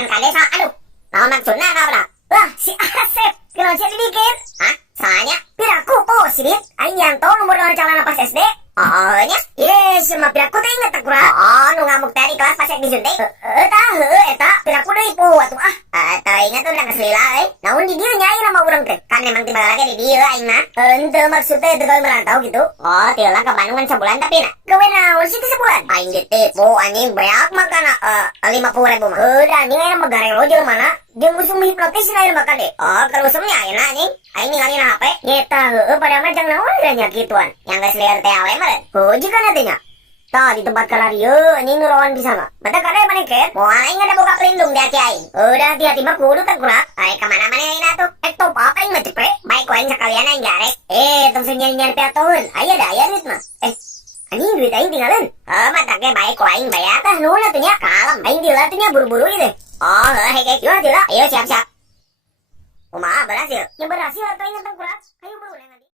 Kan kade sa, aduh, naon maksudna ka bra? Lah, si Asep, kenal si dikit. Hah? Soalnya? Piraku positif, aing Yanto nomor calana pas SD. Oh, nya? Yes, sama piraku teh inget aku ra. Oh, nu ngamuk tadi kelas pas disuntik. Eta, piraku deui po atuh ah. Ingat tuh udah ngeselila, Naon di dieu nya aing nama urang teh. Kan emang tiba lagi di dia aing mah. Henteu maksudnya teu gawe merantau gitu. Oh, tieulah ke Bandung kan sebulan tapi na. Gawe naon sih teh sebulan? Aing ditipu anjing beak makana 50.000 mah. Heuh, anjing ayeuna mah garelo jelema mana? Jeung usum hipnotis na ayeuna makan deh. Oh, kalau usumnya ayeuna anjing. Aing ninggalin HP. Nyeta heueuh pada mah jang naon nya gituan. Yang geus lieur teh awe mah. Oh, jika nantinya. Tah di tempat kalarieu anjing nuroan bisa mah. Mata kada mana ket? Moal aing ada buka pelindung di hati aing. Udah hati-hati mah kudu teh kurak. Aing kemana-mana aing tuh. Top apa aing mah cepre. Baik ku aing sekalian aing garek. Tong nyari piatoun. Aya da aya duit mah. Anjing duit aing tinggalin. Mata ge baik ku aing bayar. Tah nuhun atuh nya. Kalem. Aing dila atuh nya buru-buru ieu. Oh, heuh Yo dila. Ayo siap-siap. Kumaha berhasil? Nya berhasil atuh aing teh kurak. Ayo buru.